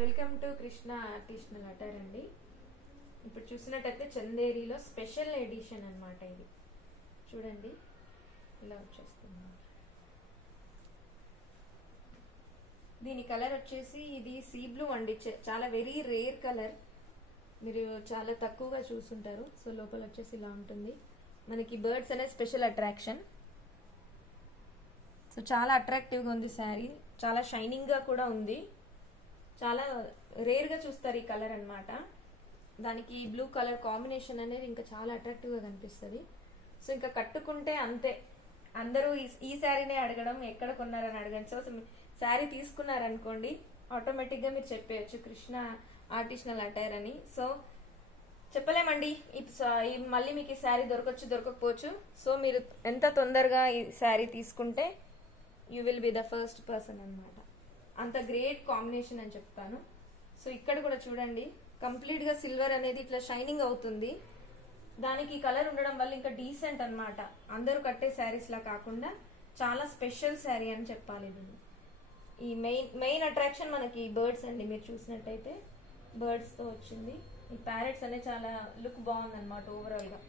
Welcome to Krishna ఆర్టిషనల్ attire అండి. ఇప్పుడు చూసినట్టయితే చందేరిలో స్పెషల్ ఎడిషన్ అన్నమాట. ఇది చూడండి ఇలా వచ్చేస్తుంది. దీని కలర్ వచ్చేసి ఇది సీ బ్లూ అండి. చాలా వెరీ రేర్ కలర్, మీరు చాలా తక్కువగా చూస్తుంటారు. సో లోపల వచ్చేసి ఇలా ఉంటుంది. మనకి బర్డ్స్ అనే స్పెషల్ అట్రాక్షన్. సో చాలా అట్రాక్టివ్గా ఉంది శారీ, చాలా షైనింగ్గా కూడా ఉంది. చాలా రేర్గా చూస్తారు ఈ కలర్ అన్నమాట. దానికి బ్లూ కలర్ కాంబినేషన్ అనేది ఇంకా చాలా అట్రాక్టివ్గా కనిపిస్తుంది. సో ఇంకా కట్టుకుంటే అంతే, అందరూ ఈ శారీనే అడగడం, ఎక్కడ కొన్నారని అడగండి. సో శారీ తీసుకున్నారనుకోండి ఆటోమేటిక్గా మీరు చెప్పేయచ్చు కృష్ణ ఆర్టిషనల్ అటైర్ అని. సో చెప్పలేమండి, మళ్ళీ మీకు ఈ శారీ దొరకకపోవచ్చు. సో మీరు ఎంత తొందరగా ఈ శారీ తీసుకుంటే you will be the first person అనమాట. అంత గ్రేట్ కాంబినేషన్ అని చెప్తాను. సో ఇక్కడ కూడా చూడండి, కంప్లీట్గా సిల్వర్ అనేది ఇట్లా షైనింగ్ అవుతుంది. దానికి కలర్ ఉండడం వల్ల ఇంకా డీసెంట్ అనమాట. అందరూ కట్టే శారీస్ లా కాకుండా చాలా స్పెషల్ శారీ అని చెప్పాలి. ఇది ఈ మెయిన్ అట్రాక్షన్ మనకి బర్డ్స్ అండి. మీరు చూసినట్టయితే బర్డ్స్తో వచ్చింది. ఈ ప్యారెట్స్ అనేది చాలా లుక్ బాగుంది అనమాట ఓవరాల్గా.